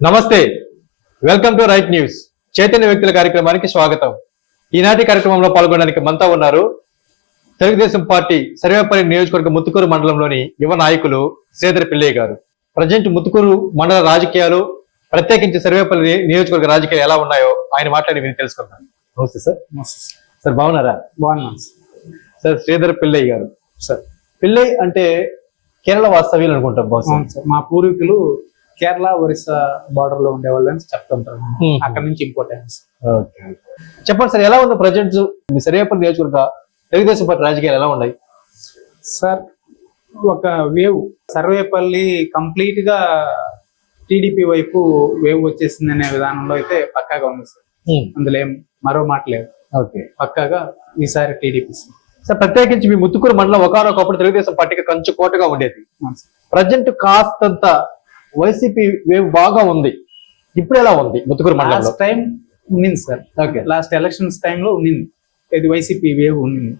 నమస్తే. Welcome to right news చైతన్య వ్యక్తుల కార్యక్రమానికి స్వాగతం. ఈనాటి కార్యక్రమంలో పాల్గొనడానికి మనతో ఉన్నారు తెలుగుదేశం పార్టీ సర్వేపల్లి నియోజకవర్గ ముత్తుకూరు మండలంలోని యువ నాయకులు శ్రీధర్ పిల్లయ్య గారు. ప్రజెంట్ ముత్తుకూరు మండల రాజకీయాలు ప్రత్యేకించి సర్వేపల్లి నియోజకవర్గ రాజకీయాలు ఎలా ఉన్నాయో ఆయన మాట్లాడి మీరు తెలుసుకుంటాను నమస్తే సార్. సార్. బాగున్నారా? బాగున్నాను సార్. శ్రీధర్ పిల్లయ్య గారు. సార్. పిల్లయ్ అంటే కేరళ వాస్తవ్యులు అనుకుంటాం బహుశా. మా పూర్వీకులు కేరళ ఒరిస్సా బార్డర్లో ఉండేవాళ్ళు అని చెప్తుంటారు. అక్కడ నుంచి ఇంపార్టెన్స్ ఓకే చెప్పండి సార్ ఎలా ఉంది ప్రజెంట్ మీ సర్వేపల్లి నియోజకవర్గ తెలుగుదేశం పార్టీ రాజకీయాలు ఎలా ఉన్నాయి? సార్ ఒక వేవ్ సర్వేపల్లి కంప్లీట్గా టీడీపీ వైపు వేవ్ వచ్చేసింది అనే విధానంలో అయితే పక్కాగా ఉంది సార్. అందులో ఏం మరో మాట లేదు. ఓకే. పక్కాగా ఈసారి టీడీపీ సార్. ప్రత్యేకించి మీ ముత్తుకూరు మండలం ఒకనొకప్పుడు తెలుగుదేశం పార్టీకి కంచు కోటగా ఉండేది ప్రజెంట్ కాస్తంత వైసీపీ వేవ్ బాగా ఉంది. ఇప్పుడు ఎలా ఉంది ముత్తుకూరు మండలంలో? లాస్ట్ టైం ఉన్నింది సార్. ఓకే లాస్ట్ ఎలక్షన్స్ టైంలో ఉన్నింది. ఇది వైసీపీ వేవ్ ఉన్నింది.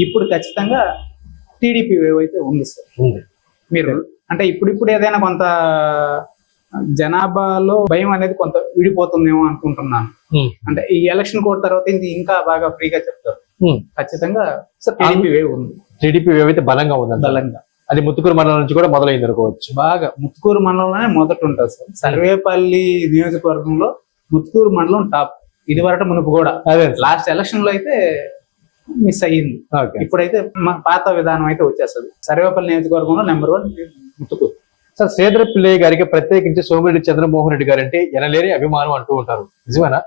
ఇప్పుడు ఖచ్చితంగా టీడీపీ వేవ్ అయితే ఉంది సార్. ఉంది. మీరు అంటే ఇప్పుడిప్పుడు ఏదైనా కొంత జనాభాలో భయం అనేది కొంత విడిపోతుందేమో అనుకుంటున్నాను. ఉమ్. అంటే ఈ ఎలక్షన్ కోడ్ తర్వాత ఇది ఇంకా బాగా ఫ్రీగా చెప్తారు. ఉమ్. ఖచ్చితంగా సార్ టీడీపీ వేవ్ ఉంది. టీడీపీ వేవ్ అయితే బలంగా ఉందంట బలంగా. అది ముత్తుకూరు మండలం నుంచి కూడా మొదలైంది అనుకోవచ్చు. బాగా ముత్తుకూరు మండలంలోనే మొదట ఉంటుంది సార్. సర్వేపల్లి నియోజకవర్గంలో ముత్తుకూరు మండలం టాప్. ఇది వరకు మునుపు కూడా. అదే లాస్ట్ ఎలక్షన్లో అయితే మిస్ అయ్యింది. ఓకే. ఇప్పుడైతే మా పాత విధానం అయితే వచ్చేస్తుంది. సర్వేపల్లి నియోజకవర్గంలో number one Muthukur. Sir Sridhara Pillaiah గారికి ప్రత్యేకించి సోమిరెడ్డి చంద్రమోహన్ రెడ్డి గారు అంటే ఎనలేని అభిమానం అంటూ ఉంటారు. నిజమేనా?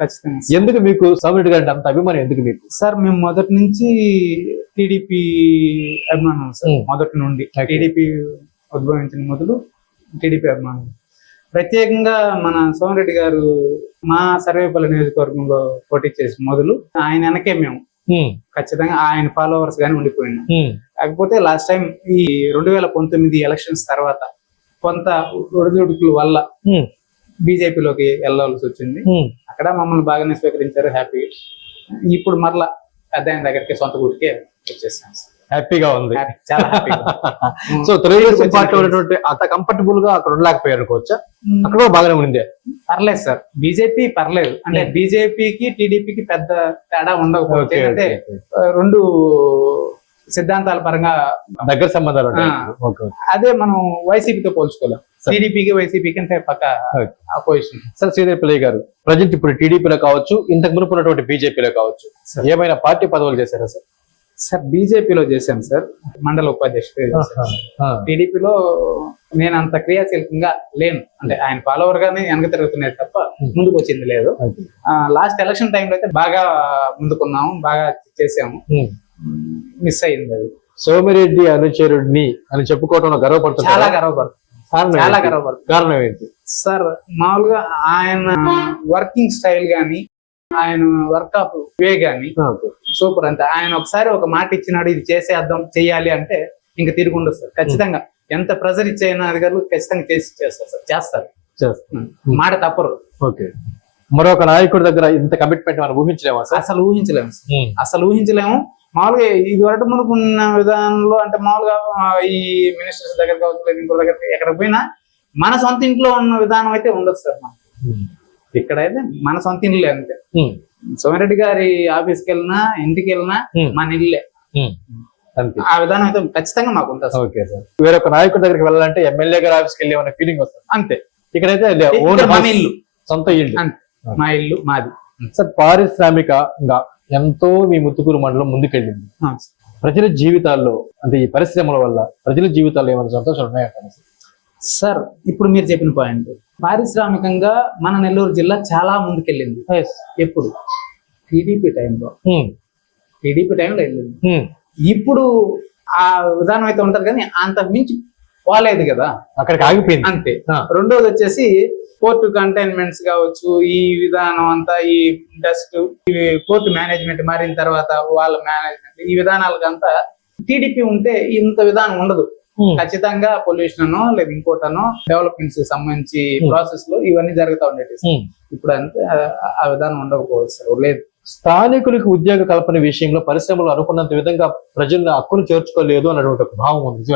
ఖచ్చితంగా ఎందుకు మీకు సోమిరెడ్డి గారు అంత అభిమానం ఎందుకు మీకు? సార్ మేము మొదటి నుంచి టీడీపీ అభిమానం సార్. మొదటి నుండి. టీడీపీ ఉద్భవించిన మొదలు టీడీపీ అభిమానం. ప్రత్యేకంగా మన సోమిరెడ్డి గారు మా సర్వేపల్లి నియోజకవర్గంలో పోటీ చేసిన మొదలు ఆయన వెనకే మేము. ఖచ్చితంగా ఆయన ఫాలోవర్స్ గానీ ఉండిపోయినాం. కాకపోతే లాస్ట్ టైం ఈ రెండు వేల పంతొమ్మిది ఎలక్షన్స్ తర్వాత కొంత ఒడిదుడుకుల వల్ల బీజేపీలోకి వెళ్ళాల్సి వచ్చింది. అక్కడ మమ్మల్ని బాగానే స్వీకరించారు హ్యాపీ. ఇప్పుడు మరలా పెద్ద ఆయన దగ్గరికి సొంత గుడికే వచ్చేసాను. హ్యాపీగా ఉంది. చాలా సో తెలుగుదేశం పార్టీ ఉన్నటువంటి అంత కంఫర్టబుల్గా అక్కడ ఉండలేకపోయారు అనుకోవచ్చా? అక్కడ కూడా బాగానే ఉంది పర్లేదు సార్. బీజేపీ పర్లేదు. అంటే. బీజేపీకి టీడీపీకి పెద్ద తేడా ఉండకపోతే రెండు సిద్ధాంతాల పరంగా దగ్గర సంబంధాలు. అదే మనం వైసీపీతో పోల్చుకోలేం. టీడీపీకి వైసీపీకి అంటే పక్క okay. Opposition sir Sridhar Pillaiah గారు ప్రజెంట్ ఇప్పుడు టీడీపీలో కావచ్చు ఇంతకు మునుపు ఉన్నటువంటి బీజేపీలో కావచ్చు. ఏమైనా పార్టీ పదవులు చేశారా సార్ సార్ బీజేపీలో చేశాను సార్ మండల ఉపాధ్యక్షుడు టీడీపీలో నేను అంత క్రియాశీలకంగా లేను అంటే ఆయన ఫాలోవర్ గానే వెనక తిరుగుతున్నాయి తప్ప. ముందుకు వచ్చింది లేదు. లాస్ట్ ఎలక్షన్ టైంలో అయితే బాగా ముందుకున్నాము బాగా చేసాము. మిస్ అయింది అది. సోమిరెడ్డి అనుచరుడిని అని చెప్పుకోవడంలో చాలా గర్వపడుతున్నారు గర్వపడుతుంది చాలా? గర్వపడుతుంది. కారణం ఏంటి? సార్ మామూలుగా ఆయన వర్కింగ్ స్టైల్ గాని ఆయన వర్కప్ వే గాని. సూపర్ అంతే. ఆయన ఒకసారి ఒక మాట ఇచ్చినాడు ఇది చేసేద్దాం చెయ్యాలి అంటే ఇంకా తిరిగి ఉండదు సార్. ఖచ్చితంగా ఎంత ప్రెజర్ ఇచ్చైనా అధికారులు ఖచ్చితంగా చేసి చేస్తారు సార్. చేస్తారు. చేస్తా. మాట తప్పరు. ఓకే. మరొక నాయకుడి దగ్గర ఇంత కమిట్మెంట్ మనం ఊహించలేమా అసలు ఊహించలేము. అసలు ఊహించలేము. మామూలుగా ఇది వరకు మనకు ఉన్న విధానంలో అంటే మామూలుగా ఈ మినిస్టర్స్ దగ్గర కావచ్చు ఇంకో దగ్గర ఎక్కడ పోయినా మన సొంత ఇంట్లో ఉన్న విధానం అయితే ఉండదు సార్ మనకి. ఇక్కడైతే మన సొంత ఇల్లు అంతే. సోమిరెడ్డి గారి ఆఫీస్కి వెళ్ళినా ఇంటికి వెళ్ళినా. మన ఇల్లే. ఆ విధానం అయితే ఖచ్చితంగా మాకు ఉంటుంది సార్. Okay sir. వేరొక నాయకుడి దగ్గరికి వెళ్ళాలంటే ఎమ్మెల్యే గారి ఆఫీస్కి వెళ్ళే ఫీలింగ్ వస్తుంది? అంతే. ఇక్కడైతే మన ఇల్లు. సొంత ఇల్లు. మా ఇల్లు మాది. సార్ పారిశ్రామికంగా ఎంతో మీ ముత్తుకూరు మండలం ముందుకెళ్ళింది. ప్రజల జీవితాల్లో అంటే ఈ పరిశ్రమల వల్ల ప్రజల జీవితాల్లో ఏమైనా సంతోషాలు ఉన్నాయంటారా సార్? ఇప్పుడు మీరు చెప్పిన పాయింట్ పారిశ్రామికంగా మన నెల్లూరు జిల్లా చాలా ముందుకెళ్ళింది. ఎప్పుడు? టీడీపీ టైంలో. ఉమ్. టీడీపీ టైంలో వెళ్ళింది. ఉమ్. ఇప్పుడు ఆ విధానం అయితే ఉంటది కానీ అంత మించి పోలేదు కదా. అక్కడికి ఆగిపోయింది. అంతే. రెండోది వచ్చేసి పోర్టు కంటైన్మెంట్స్ కావచ్చు ఈ విధానం అంతా ఈ డస్ట్ పోర్టు మేనేజ్మెంట్ మారిన తర్వాత వాళ్ళ మేనేజ్మెంట్ ఈ విధానాలకంతా టీడీపీ ఉంటే ఇంత విధానం ఉండదు. ఖచ్చితంగా పొల్యూషన్ అనో లేదా ఇంకోటనో డెవలప్మెంట్స్ సంబంధించి. ప్రాసెస్లో ఇవన్నీ జరుగుతూ ఉండేవి. ఇప్పుడు అంతే ఆ- విధానం ఉండకపోవచ్చు సార్ లేదు స్థానికులకు ఉద్యోగ కల్పన విషయంలో పరిశ్రమలు అనుకున్నంత విధంగా ప్రజలను హక్కును చేర్చుకోలేదు అన్నటువంటి భావం ఉంది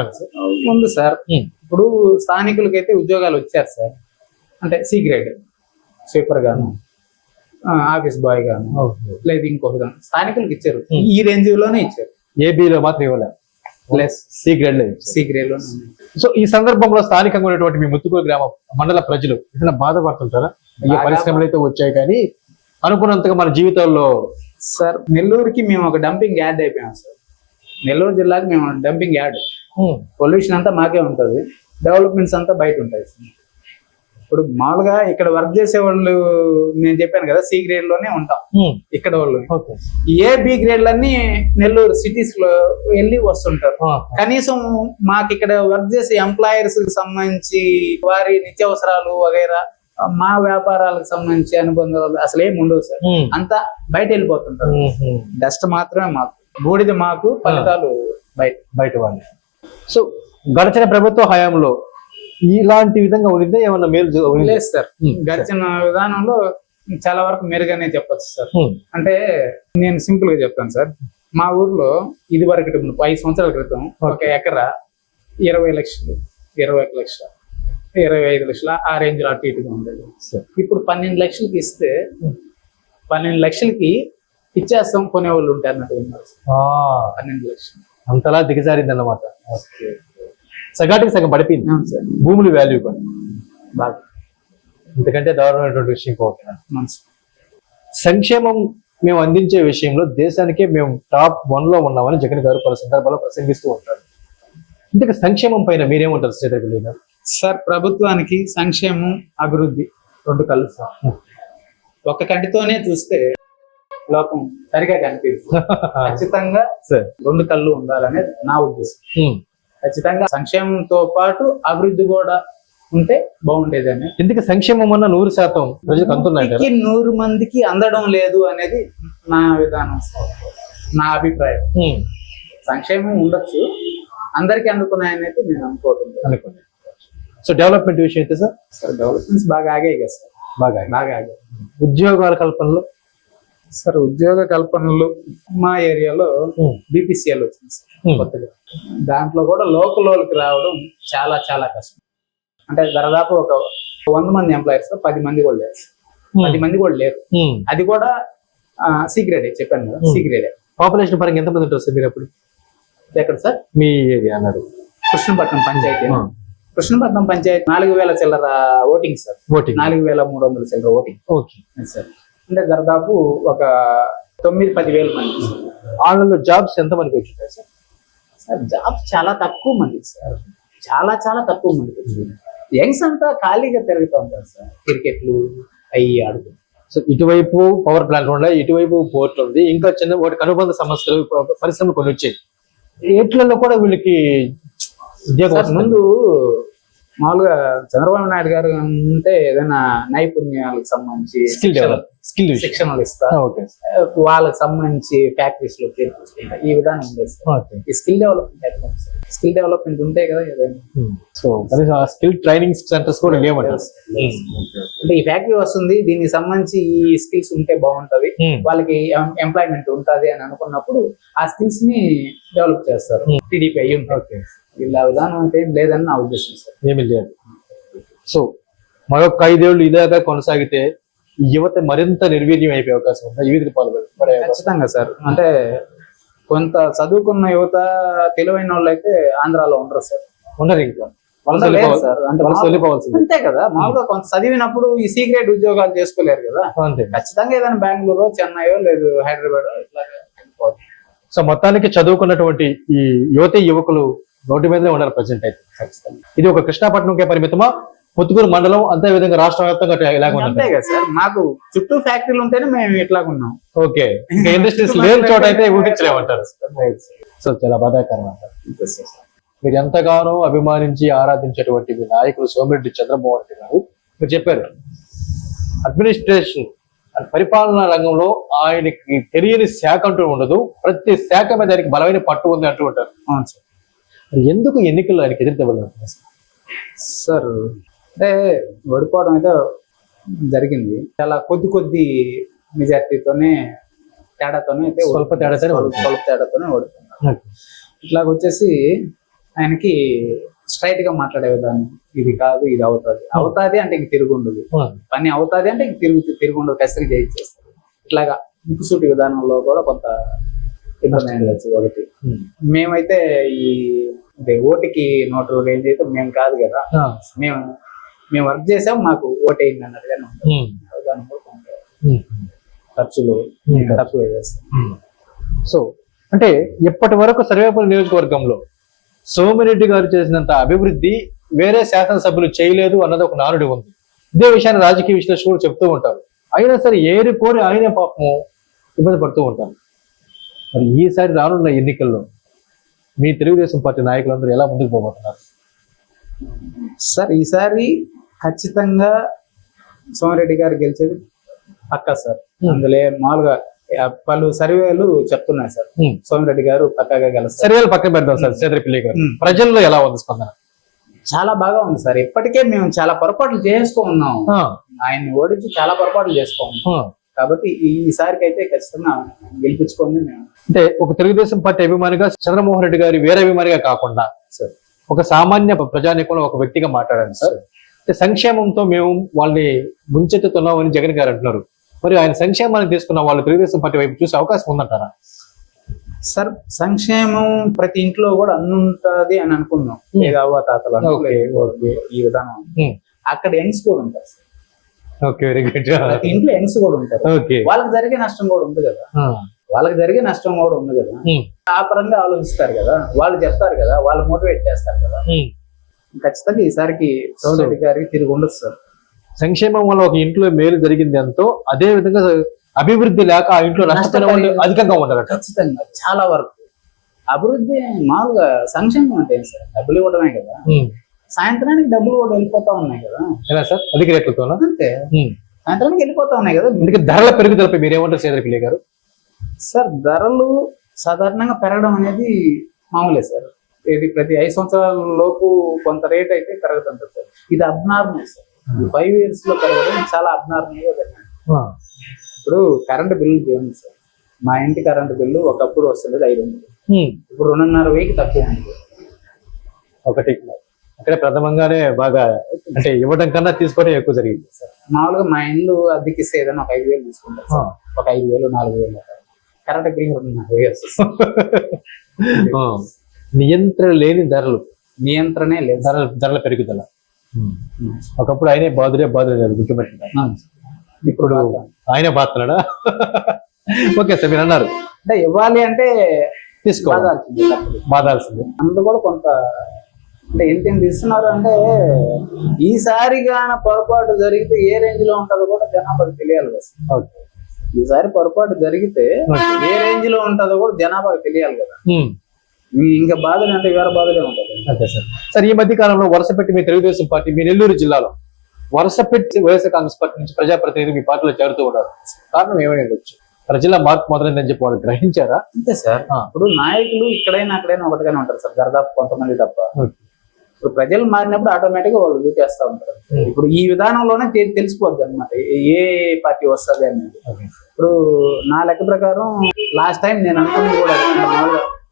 ఉంది సార్. ఇప్పుడు స్థానికులకైతే ఉద్యోగాలు వచ్చారు సార్ అంటే సి గ్రేడ్ స్వీపర్ గాను ఆఫీస్ బాయ్ గాను లేదు ఇంకొక గాను స్థానికులకు ఇచ్చారు. ఈ రేంజ్లోనే ఇచ్చారు ఏబీలో మాత్రం ఇవ్వలేదు less C grade C grade ఉంది. సో ఈ సందర్భంలో స్థానికంగా ఉన్నటువంటి మీ ముత్తుకూరు గ్రామ మండల ప్రజలు ఏదైనా బాధపడుతుంటారా? ఈ పరిశ్రమలు అయితే వచ్చాయి కానీ అనుకున్నంతగా మన జీవితాల్లో సార్ నెల్లూరుకి మేము ఒక డంపింగ్ యార్డ్ అయిపోయాం సార్. నెల్లూరు జిల్లాకి మేము డంపింగ్ యార్డ్ పొల్యూషన్ అంతా మాకే ఉంటుంది. డెవలప్మెంట్స్ అంతా బయట ఉంటాయి సార్. ఇప్పుడు మామూలుగా ఇక్కడ వర్క్ చేసే వాళ్ళు నేను చెప్పాను కదా సి గ్రేడ్లోనే ఉంటాం. ఇక్కడ వాళ్ళు. ఏ బి గ్రేడ్లన్నీ నెల్లూరు సిటీస్లో వెళ్ళి వస్తుంటారు. కనీసం మాకు ఇక్కడ వర్క్ చేసే ఎంప్లాయర్స్కి సంబంధించి వారి నిత్యావసరాలు వగైరా మా వ్యాపారాలకు సంబంధించి అనుబంధాలు అసలు ఏమి ఉండవు సార్. అంతా బయట వెళ్ళిపోతుంటారు. డస్ట్ మాత్రమే మాకు. బూడిద మాకు ఫలితాలు బయట. బయట వాళ్ళు. సో గడిచిన ప్రభుత్వ హయాంలో ఇలాంటి విధంగా ఉండిందే ఏమన్నా మేలు? లేదు సార్. గడిచిన విధానంలో చాలా వరకు మెరుగనే చెప్పొచ్చు సార్. అంటే నేను సింపుల్గా చెప్తాను సార్ మా ఊర్లో ఇది వరకు ఐదు సంవత్సరాల క్రితం ఒక ఎకరా ఇరవై లక్షలు ఇరవై ఒక లక్ష ఇరవై ఐదు లక్షల ఆ రేంజ్లో అటు ఇటుగా ఉండేది. ఇప్పుడు పన్నెండు లక్షలకి ఇస్తే. పన్నెండు లక్షలకి ఇచ్చేస్తాం కొనేవాళ్ళు ఉంటారు అన్నట్టు పన్నెండు లక్షలు అంతలా దిగజారింది అన్నమాట సగాటికి సగం పడిపోయింది. భూముల వాల్యూ కూడా. బాగా. ఇంతకంటే దారుణమైనటువంటి విషయం మనసు సంక్షేమం మేము అందించే విషయంలో దేశానికే మేము టాప్ వన్లో ఉన్నామని జగన్ గారు పలు సందర్భాల్లో ప్రసంగిస్తూ ఉంటారు. ఇంతకు సంక్షేమం పైన మీరేమంటారు శ్రీధర్ గారు? సార్ ప్రభుత్వానికి సంక్షేమం అభివృద్ధి రెండు కళ్ళు సార్ ఒక కంటితోనే చూస్తే లోకం సరిగా కనిపిస్తుంది. ఖచ్చితంగా సార్. రెండు కళ్ళు ఉండాలనేది నా ఉద్దేశం. ఖచ్చితంగా సంక్షేమంతో పాటు అభివృద్ధి కూడా ఉంటే బాగుండేది అని ఇందుకు సంక్షేమం అన్న నూరు శాతం ప్రజలకు అందుతున్నాయంటారు నూటికి నూరు మందికి అందడం లేదు అనేది నా విధానం. సార్. నా అభిప్రాయం. సంక్షేమం ఉండొచ్చు. అందరికీ అందుకున్నాయనేది నేను అనుకోవటం లేదు. అనుకోండి. సో డెవలప్మెంట్ విషయం అయితే సార్? సార్ డెవలప్మెంట్స్ బాగా ఆగాయి కదా సార్. బాగా బాగా ఆగాయి. ఉద్యోగాల కల్పనలో సార్ ఉద్యోగ కల్పనలు మా ఏరియాలో. బీపీసీఎల్ వచ్చింది సార్. కొత్తగా. దాంట్లో కూడా లోకల్ వాళ్ళకి రావడం చాలా చాలా కష్టం. అంటే దాదాపు ఒక వంద మంది ఎంప్లాయర్స్ పది మంది కూడా లేరు పది మంది కూడా లేరు. అది కూడా సీక్రెట్ చెప్పాను కదా. సీక్రెట్ పాపులేషన్ పరంగా ఎంతమంది ఉంటారు సార్ మీరు అప్పుడు? ఎక్కడ సార్? మీ ఏరియా అన్నారు. కృష్ణపట్నం పంచాయతీ. కృష్ణపట్నం పంచాయతీ నాలుగు వేల చిల్లర ఓటింగ్ సార్. ఓటింగ్. నాలుగు వేల మూడు వందల చిల్లర ఓటింగ్. ఓకే. సార్ అంటే దాదాపు ఒక తొమ్మిది పది వేల మంది. వాళ్ళలో జాబ్స్ ఎంత మందికి వచ్చింటాయి సార్? సార్ జాబ్స్ చాలా తక్కువ మంది సార్. చాలా చాలా తక్కువ మంది యంగ్స్ అంతా ఖాళీగా తిరుగుతూ ఉంటారు సార్. క్రికెట్లు అవి ఆడుకుంటారు సో ఇటువైపు పవర్ ప్లాంట్ ఉన్నాయి ఇటువైపు పోర్ట్ ఉంది. ఇంకా చిన్న వాటికి అనుబంధ ప- పరిశ్రమలు కొన్ని వచ్చాయి. ఏట్లలో కూడా వీళ్ళకి. ముందు మామూలుగా చంద్రబాబు నాయుడు గారు అంటే ఏదైనా నైపుణ్యాలకు సంబంధించి స్కిల్ డెవలప్ స్కిల్ శిక్షణలు ఇస్తా. ఓకే వాళ్ళకి సంబంధించి ఫ్యాక్టరీస్లో చేర్పించుకుంటా. ఈ విధానం ఓకే ఈ స్కిల్ డెవలప్మెంట్ స్కిల్ డెవలప్మెంట్ ఉంటే కదా ఏదైనా. సో స్కిల్ ట్రైనింగ్ సెంటర్స్ కూడా లేవంటారు అంటే ఈ ఫ్యాక్టరీ వస్తుంది దీనికి సంబంధించి ఈ స్కిల్స్ ఉంటే బాగుంటది. Hmm. వాళ్ళకి ఎంప్లాయ్మెంట్ ఉంటది అని అనుకున్నప్పుడు ఆ స్కిల్స్ని డెవలప్ చేస్తారు. Hmm. టీడీపీ అయ్యి ఉంటాయి వీళ్ళ విధానం అంటే ఏం లేదని నా ఉద్దేశం సార్. ఏమీ లేదు. సో మరొక ఐదేళ్ళు ఇలాగా కొనసాగితే ఈ యువత మరింత నిర్వీర్యం అయిపోయే అవకాశం ఉంది? ఈ విధంగా పాల్గొనే పడే అవకాశం. ఖచ్చితంగా సార్. అంటే కొంత చదువుకున్న యువత తెలివైన వాళ్ళు అయితే ఆంధ్రాలో ఉండరు సార్. ఉండరు ఇంకా. వలస సార్. అంటే వలస మామూలు- వెళ్ళిపోవాల్సింది. అంతే కదా. మామూలుగా కొంత చదివినప్పుడు ఈ సీక్రెట్ ఉద్యోగాలు చేసుకోలేరు కదా. అంతే. ఖచ్చితంగా ఏదైనా బెంగళూరు చెన్నైయో లేదు హైదరాబాద్ ఇట్లా. సో మొత్తానికి చదువుకున్నటువంటి ఈ యువతి యువకులు రోడ్డు మీదనే ఉన్నారు ప్రజెంట్ అయితే ఇది ఒక కృష్ణాపట్నంకే పరిమితమా? ముత్తుకూరు మండలం అంతే విధంగా రాష్ట్ర వ్యాప్తంగా ఇలాగ అంతే కదా సార్. మాకు చుట్టూ ఫ్యాక్టరీలు ఉంటేనే మేము ఇట్లాగున్నాం. ఓకే. ఇంకా ఇండస్ట్రీస్ లేని చోట అయితే ఊహించలేమంటారు. సో చాలా బాధాకరం అంటారు. మీరు ఎంతగానో అభిమానించి ఆరాధించేటువంటి మీ నాయకులు సోమిరెడ్డి చంద్రమోహన్ రెడ్డి గారు మీరు చెప్పారు. అడ్మినిస్ట్రేషన్ అండ్ పరిపాలనా రంగంలో ఆయనకి తెలియని శాఖ అంటూ ఉండదు. ప్రతి శాఖ మీద ఆయనకి బలమైన పట్టు ఉంది అంటూ ఉంటారు. అవును సార్. మరి ఎందుకు ఎన్నికల్లో ఆయనకి ఎదుర్కోవాలి సార్ అంటే ఓడిపోవడం అయితే జరిగింది. చాలా కొద్ది కొద్ది మెజార్టీతోనే తేడాతోనే అయితే స్వల్ప తేడాతోనే స్వల్ప- తేడాతోనే ఓడిపోయినారు ఇట్లాగ వచ్చేసి ఆయనకి స్ట్రైట్గా మాట్లాడే విధానం ఇది కాదు ఇది అవుతుంది. అవుతాది అంటే ఇంక తిరుగుండదు పని అవుతాది అంటే ఇంక తిరుగు తిరుగుండదు కసిరి చేయించేస్తారు ఇట్లాగా ముక్కుసూటి విధానంలో కూడా కొంత ఇబ్బంది ఒకటి మేమైతే ఈ అదే ఓటుకి నోటు రేంజ్ అయితే మేము కాదు కదా. మేము మేము వర్క్ చేసాం మాకు అన్నట్టుగానే ఉంటుంది దాని కూడా కొంత ఖర్చులు తక్కువ చేస్తాం సో అంటే ఇప్పటి వరకు సర్వేపల్లి నియోజకవర్గంలో సోమిరెడ్డి గారు చేసినంత అభివృద్ధి వేరే శాసనసభ్యులు చేయలేదు అన్నది ఒక నానుడి ఉంది. ఇదే విషయాన్ని రాజకీయ విశ్లేషకులు చెప్తూ ఉంటారు. అయినా సరే ఏరి కోరి ఆయనే పాపము ఇబ్బంది పడుతూ ఉంటారు. మరి ఈసారి రానున్న ఎన్నికల్లో మీ తెలుగుదేశం పార్టీ నాయకులందరూ ఎలా ముందుకు పోబోతున్నారు? సార్ ఈసారి ఖచ్చితంగా సోమిరెడ్డి గారు గెలిచేది పక్కా సార్. అందులో మామూలుగా పలు సర్వేలు చెప్తున్నాయి సార్. సోమిరెడ్డి గారు పక్కాగా గెలుస్తారు. సర్వేలు పక్కన పెడదాం సార్ సేదరిపిల్లి గారు. ప్రజల్లో ఎలా ఉంది స్పందన? చాలా బాగా ఉంది సార్. ఇప్పటికే మేము చాలా పొరపాట్లు చేసుకో ఉన్నాం. ఆయన్ని ఓడించి చాలా పొరపాట్లు చేసుకోన్నాం ఆ. కాబట్టి ఈ- ఈసారికి అయితే ఖచ్చితంగా గెలిపించుకొని మేము. అంటే ఒక తెలుగుదేశం పార్టీ అభిమానిగా చంద్రమోహన్ రెడ్డి గారి వేరే అభిమానిగా కాకుండా సార్ ఒక సామాన్య ప్రజానికంలో ఒక వ్యక్తిగా మాట్లాడండి సార్ అంటే సంక్షేమంతో మేము వాళ్ళని ముంచెత్తుతున్నామని జగన్ గారు అంటున్నారు. మరి ఆయన సంక్షేమాన్ని తీసుకున్న వాళ్ళు తెలుగుదేశం పార్టీ వైపు చూసే అవకాశం ఉందంటారా? సార్ సంక్షేమం ప్రతి ఇంట్లో కూడా అందుంటది అని అనుకుందాం. Hmm. లేదా తాతలు ఈ విధానం. Hmm. అక్కడ యంగ్స్ కూడా ఉంటారు. ఓకే వెరీ గుడ్ ఇంట్లో యంగ్స్ కూడా ఉంటారు. వాళ్ళకి జరిగే నష్టం కూడా ఉంది కదా. వాళ్ళకి జరిగే నష్టం కూడా ఉంది కదా. ఆ పరంగా ఆలోచిస్తారు కదా. వాళ్ళు చెప్తారు కదా వాళ్ళు మోటివేట్ చేస్తారు కదా. ఖచ్చితంగా ఈసారికి సోమిరెడ్డి గారికి తిరిగి ఉండదు సార్. సంక్షేమం వల్ల ఒక ఇంట్లో మేలు జరిగింది ఎంతో అదే విధంగా అభివృద్ధి లేక ఆ ఇంట్లో నష్టపోయిన వాళ్ళు అధికంగా ఉండాలట ఖచ్చితంగా చాలా వరకు. అభివృద్ధి మామూలుగా సంక్షేమం అంటే సార్? డబ్బులు ఇవ్వడమే కదా. సాయంత్రానికి డబ్బులు కూడా వెళ్ళిపోతా ఉన్నాయి కదా. ఎలా సార్? అధిక రేట్లతోనా? అంతే. సాయంత్రానికి వెళ్ళిపోతా ఉన్నాయి కదా. అందుకే ధరల పెరుగుదలపై మీరేమంటారు సేదరిపిల్లి గారు? సార్ ధరలు సాధారణంగా పెరగడం అనేది మామూలే సార్. ఇది ప్రతి ఐదు సంవత్సరాల లోపు కొంత రేట్ అయితే పెరుగుతుంటుంది సార్. ఇది అబ్నార్మల్ సార్. ఫైవ్ ఇయర్స్లో పెరగడం చాలా అబ్నార్మల్గా పెరిగింది ఇప్పుడు కరెంట్ బిల్లు చూడండి సార్. మా ఇంటి కరెంట్ బిల్లు ఒకప్పుడు వస్తుంది ఐదు వందలు. ఇప్పుడు రెండున్నర వెయ్యికి తక్కువ ఉంది ఒకటి. అక్కడ ప్రథమంగానే బాగా అంటే ఇవ్వడం కన్నా తీసుకోవడం ఎక్కువ జరిగింది. మామూలుగా మా ఇల్లు అద్దెకిస్తే ఏదైనా ఒక ఐదు వేలు తీసుకుంటారు సార్. ఒక ఐదు వేలు నాలుగు వేలు కరెంట్ వస్తుంది ఆ. నియంత్రణ లేని ధరలు. నియంత్రణే లేదు సార్. ధరల ధరల పెరుగుదల. ఒకప్పుడు ఆయనే బాధుడే బాధుడే గుర్తుపెట్టినారు ఇప్పుడు ఆయనే బాతున్నాడా ఓకే సార్ మీరు అన్నారు. అంటే ఇవ్వాలి అంటే బాధాల్సిందే తప్పదు. బాధాల్సిందే. అందులో కూడా కొంత అంటే ఎంత ఎంత ఇస్తున్నారు అంటే ఈసారి గాన పొరపాటు జరిగితే ఏ రేంజ్లో ఉంటుందో కూడా జనాభాకి తెలియాలి కదా. సార్. ఓకే ఈసారి పొరపాటు జరిగితే ఏ రేంజ్లో ఉంటుందో కూడా జనాభాకి తెలియాలి కదా. ఇంకా బాధలు అంటే వేరే బాధలే ఉంటుంది ఓకే సార్. సార్ ఈ మధ్య కాలంలో వరుస పెట్టి మీ తెలుగుదేశం పార్టీ మీ నెల్లూరు జిల్లాలో వరుస పెట్టి వైఎస్ఆర్ కాంగ్రెస్ పార్టీ నుంచి ప్రజాప్రతినిధి మీ పార్టీలో చేరుతూ ఉన్నారు. కారణం ఏమై ఉండొచ్చు? ప్రజల మార్పు మొదలైందని చెప్పి వాళ్ళు గ్రహించారా? అంతే సార్. ఇప్పుడు నాయకులు ఇక్కడైనా అక్కడైనా ఒకటిగానే ఉంటారు సార్. దర్దాపు కొంతమంది తప్ప. ఇప్పుడు ప్రజలు మారినప్పుడు ఆటోమేటిక్గా వాళ్ళు చూపేస్తా ఉంటారు. Hmm. ఇప్పుడు ఈ విధానంలోనే తెలిసిపోద్ది అనమాట ఏ పార్టీ వస్తుంది అనేది. ఇప్పుడు నా లెక్క ప్రకారం లాస్ట్ టైం నేను అనుకున్నది కూడా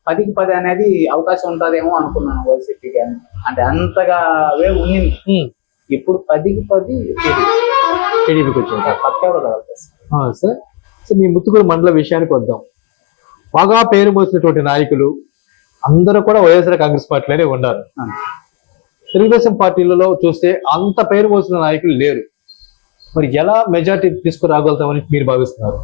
పదికి పది అనేది అవకాశం ఉంటుందేమో అనుకున్నాను వైసీపీకి అని. అంటే అంతగా అవే ఉండింది ఉమ్. ఇప్పుడు పదికి పది టీడీపీకి వచ్చారు పక్కా సార్. సో మీ ముత్తుకూరు మండల విషయానికి వద్దాం. బాగా పేరు మోసినటువంటి నాయకులు అందరూ కూడా వైఎస్ఆర్ కాంగ్రెస్ పార్టీలోనే ఉన్నారు. తెలుగుదేశం పార్టీలలో చూస్తే అంత పేరు పోసిన నాయకులు లేరు. మరి ఎలా మెజార్టీ తీసుకురాగలుగుతామని మీరు భావిస్తున్నారు?